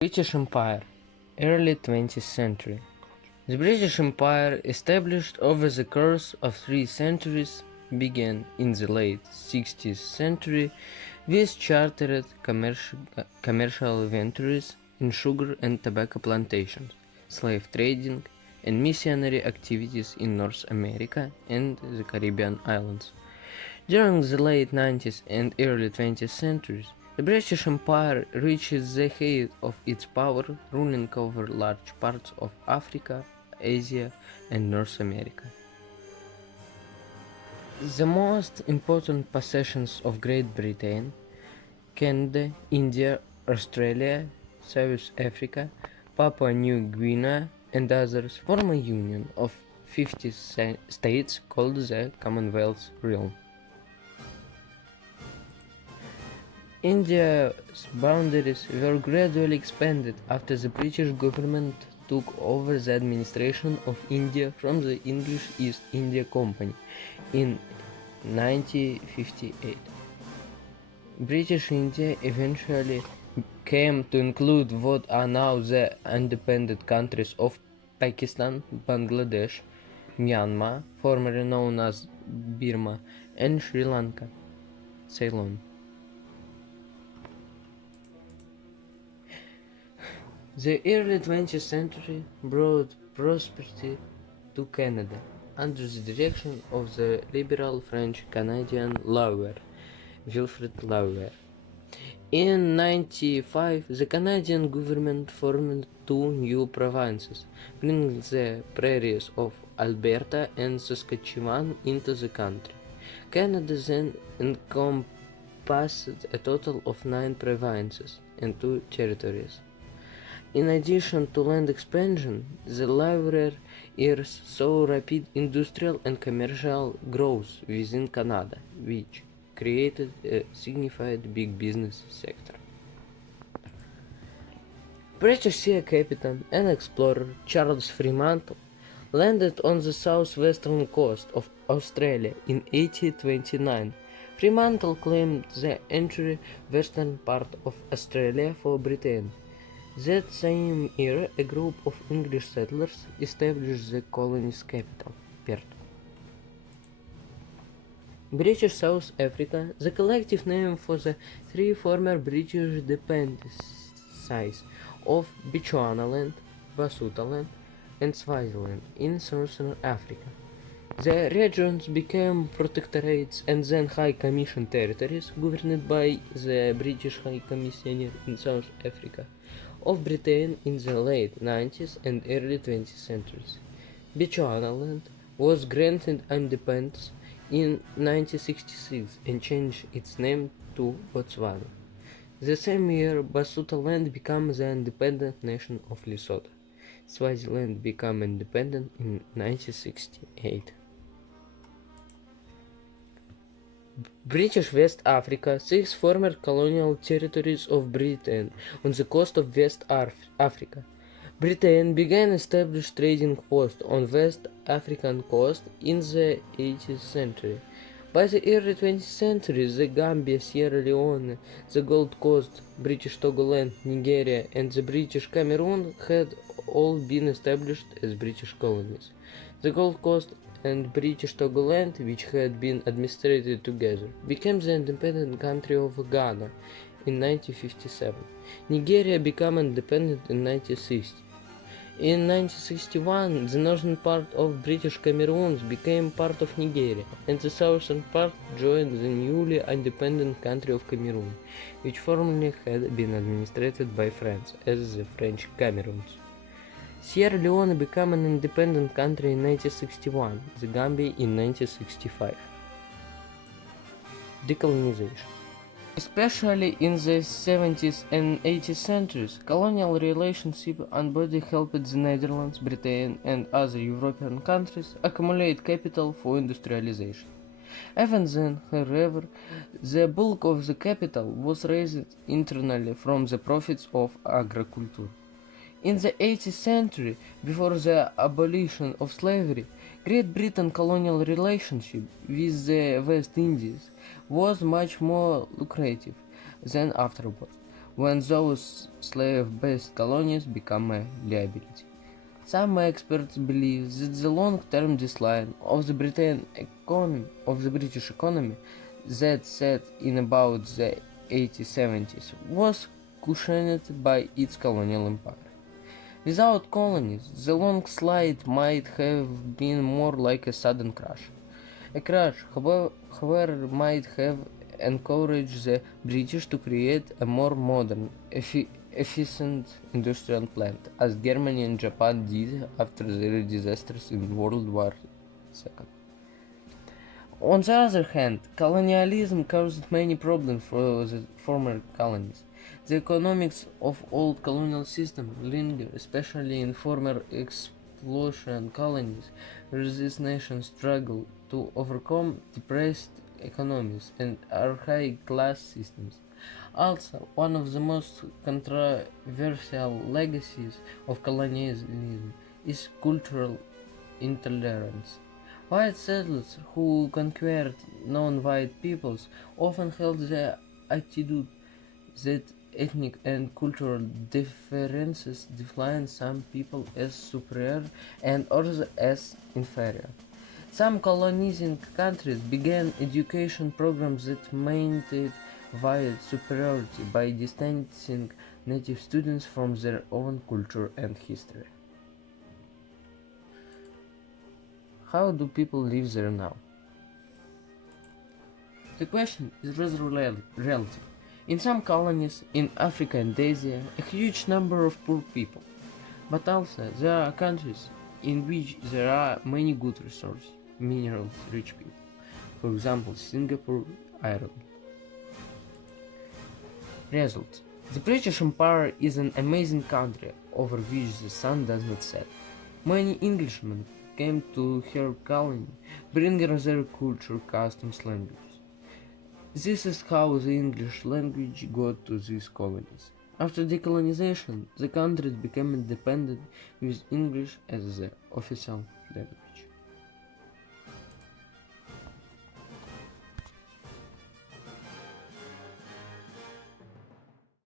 British Empire, early 20th century. The British Empire, established over the course of 3 centuries, began in the late 16th century with chartered commercial ventures in sugar and tobacco plantations, slave trading, and missionary activities in North America and the Caribbean islands. During the late 19th and early 20th centuries, the British Empire reached the height of its power, ruling over large parts of Africa, Asia, and North America. The most important possessions of Great Britain, Canada, India, Australia, South Africa, Papua New Guinea, and others form a union of 50 states called the Commonwealth realm. India's boundaries were gradually expanded after the British government took over the administration of India from the English East India Company in 1958. British India eventually came to include what are now the independent countries of Pakistan, Bangladesh, Myanmar, formerly known as Burma, and Sri Lanka, Ceylon. The early 20th century brought prosperity to Canada under the direction of the liberal French-Canadian lawyer, Wilfrid Laurier. In 1995, the Canadian government formed 2 new provinces, bringing the prairies of Alberta and Saskatchewan into the country. Canada then encompassed a total of 9 provinces and 2 territories. In addition to land expansion, the later years saw rapid industrial and commercial growth within Canada, which created a significant big business sector. British sea captain and explorer Charles Fremantle landed on the southwestern coast of Australia in 1829. Fremantle claimed the entire western part of Australia for Britain. That same year, a group of English settlers established the colony's capital, Perth. British South Africa, the collective name for the 3 former British dependencies of Bechuanaland, Basutoland, and Swaziland in southern Africa. The regions became protectorates and then High Commission territories, governed by the British High Commissioner in South Africa of Britain in the late 19th and early 20th centuries. Bechuanaland was granted independence in 1966 and changed its name to Botswana. The same year, Basutoland became the independent nation of Lesotho. Swaziland became independent in 1968. British West Africa, 6 former colonial territories of Britain on the coast of West Africa. Britain began established trading posts on West African coast in the 18th century. By the early 20th century, the Gambia, Sierra Leone, the Gold Coast, British Togoland, Nigeria, and the British Cameroon had all been established as British colonies. The Gold Coast and British Togoland, which had been administered together, became the independent country of Ghana in 1957. Nigeria became independent in 1960. In 1961, the northern part of British Cameroon became part of Nigeria, and the southern part joined the newly independent country of Cameroon, which formerly had been administered by France as the French Cameroons. Sierra Leone became an independent country in 1961, the Gambia in 1965. Decolonization. Especially in the 70th and 80th centuries, colonial relationship unbody helped the Netherlands, Britain, and other European countries accumulate capital for industrialization. Even then, however, the bulk of the capital was raised internally from the profits of agriculture. In the 18th century, before the abolition of slavery, Great Britain's colonial relationship with the West Indies was much more lucrative than afterwards. when those slave-based colonies become a liability. Some experts believe that the long-term decline of the British economy that set in about the 1870s was cushioned by its colonial empire. Without colonies, the long slide might have been more like a sudden crash. A crash, however, might have encouraged the British to create a more modern, efficient industrial plant, as Germany and Japan did after their disasters in World War II. On the other hand, colonialism caused many problems for the former colonies. The economics of old colonial systems linger, especially in former exploitation colonies, where these nations struggle to overcome depressed economies and archaic class systems. Also, one of the most controversial legacies of colonialism is cultural intolerance. White settlers who conquered non-white peoples often held the attitude that ethnic and cultural differences define some people as superior and others as inferior. Some colonizing countries began education programs that maintained white superiority by distancing native students from their own culture and history. How do people live there now? The question is rather relative. In some colonies in Africa and Asia, a huge number of poor people, but also there are countries in which there are many good resources, minerals rich people. For example, Singapore, Ireland. Result: the British Empire is an amazing country over which the sun does not set. Many Englishmen came to her colony, bringing their culture, customs, languages. This is how the English language got to these colonies. After decolonization, the countries became independent with English as the official language.